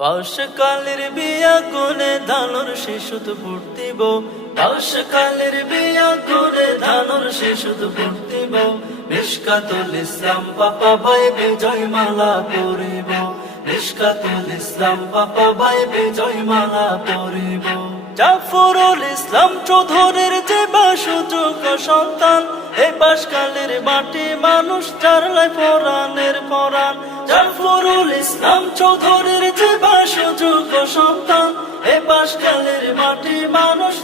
পাশকালের বিয়া কোনে ধানুর শিশুত ফুটিব পাশকালের বিয়া ধানুর ফুটিব ইসলাম ভাই বিজয় মালা ইসলাম ভাই বিজয় মালা জাফরুল ইসলাম চৌধুরীর যে বা সুযোগ সন্তান, এ পাশকালের মাটি মানুষ চারলাই পরাণের পরাণ। জাফরুল ইসলাম চৌধুরীর যে বা সুযোগ সন্তান এ মাটি মানুষ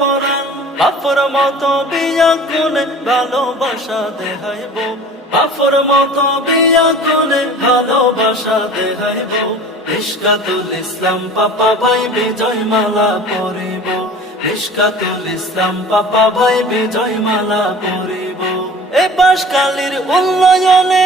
পরাণ বাপর বিয়া কোনে ভালোবাসা বাপর বিয়া কোনে ভালোবাসা ইসলাম পাপা ভাই বিজয় মালা পরিব। নিষ্কাতুল ইসলাম পাপা ভাই বিজয় মালা পরিব। এ পাশকালীর উন্নয়নে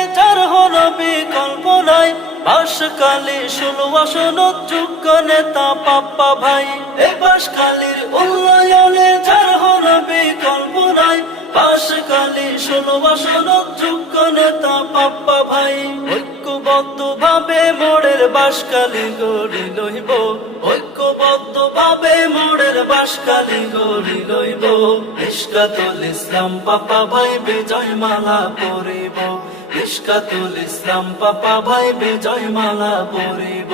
পাশকালী ষোলো আসন যোগ্য নেতা, পাপ্পা ভাই। এ পাশকালীর উন্নয়নে যার হল বিকল্প নাই পাশকালী ষোলো আসন যোগ্য নেতা, পাপ্পা ভাই। ঐক্যবদ্ধ ভাবে মোড়ের বাসকালী গড়ি লইব ঐক্যবদ্ধ ভাবে মোড়ের বাসকালী গড়ি লইব। নিষ্কাতুল ইসলাম পাপা ভাই বিজয় মালা পরিব। নিষ্কাতুল ইসলাম, পাপা ভাই বিজয় মালা পরিব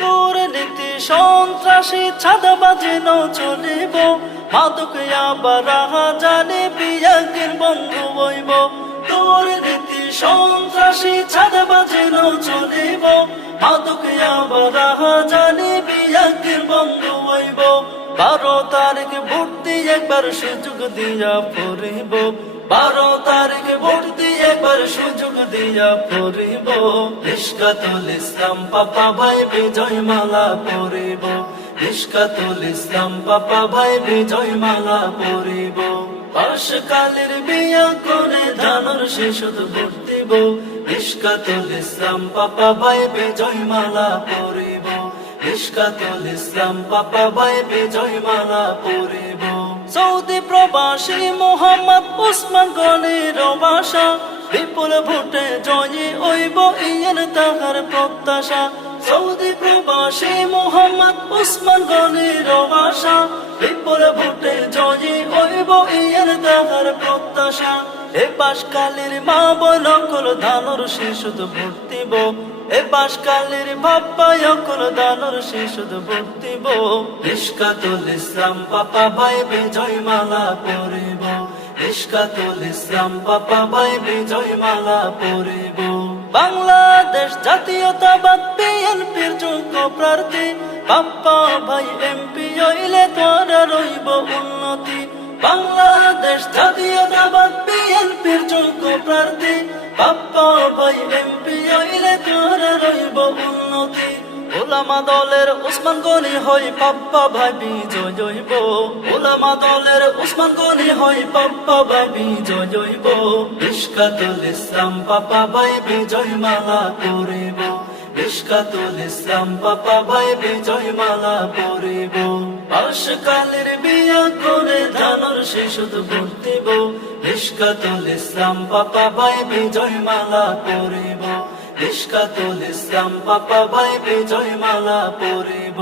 তোর নীতি সন্ত্রাসী ছাদাবাজি নৌ চলিব। আবার জানে বিয়াকের বন্ধু বইব তোর নীতি সন্ত্রাসী নৌ চলিব। আবার জানে বিয়াকের বন্ধু বইব বারো তারিখ দিয়ে একবার সুযোগ দিয়া পড়িব। বারো তারিখ ভোট সুযোগ দিয়া পড়িব। নিষ্কাতুল ইসলাম পাপা ভাই বিজয় মালা পড়িব। নিষ্কাতুল ইসলাম পাপা ভাই বিজয় মালা পড়িব। পাশকালের বিয়া করে ধানর শিশুদ ভোট দিব। নিষ্কাতুল ইসলাম পাপা ভাই বিজয় মালা পড়িব। নিষ্কাতুল ইসলাম পাপা ভাই বিজয় মালা পরিব সৌদি প্রবাসী মোহাম্মদ উসমান গনির বাসা বিপুল ভোটে জয়ী ওইব ইয়ের তাহার প্রত্যাশা। সৌদি প্রবাসী মোহাম্মদ উসমান গনির বাসা। বিপুল ভোটে জয়ী ওইব ইয়ের তাহার প্রত্যাশা। এ পাশকালের মা বলকল ধানর শিশুদ ভর্তিব এ পাশকালের বাপ্পা অকল দানর শিশুদ ভর্তিব নিষ্কাতুল ইসলাম পাপা ভাই বিজয় মালা পরিব নিষ্কাতুল ইসলাম পাপা ভাই বিজয় মালা পরিব। বাংলাদেশ জাতীয়তাবাদ, বিএনপির যোগ্য প্রার্থী। পাপ্পা ভাই, এমপি হইলে তোরা রইব উন্নতি। বাংলাদেশ জাতীয়তাবাদ, বিএনপির যোগ্য প্রার্থী। পাপ্পা ভাই, এমপি হইলে তোরা রইব উন্নতি। ওলামা দলের উসমান গনি হই পাপ্পা ভাই বিজয় জয়ব। ওলামা দলের উসমান গনি হই পাপ্পা ভাই বিজয় জয়ব। নিষ্কাতুল ইসলাম পাপা ভাই বিজয় মালা করিব নিষ্কাতুল ইসলাম পাপা ভাই বিজয় মালা পরিব পাশকালের বিয়া করে ধানর শিশুদ ভর্তিব। নিষ্কাতুল ইসলাম পাপা ভাই বিজয় মালা পরিব নিষ্কাতুল ইসলাম পাপা বাই বিজয় মালা পরিব।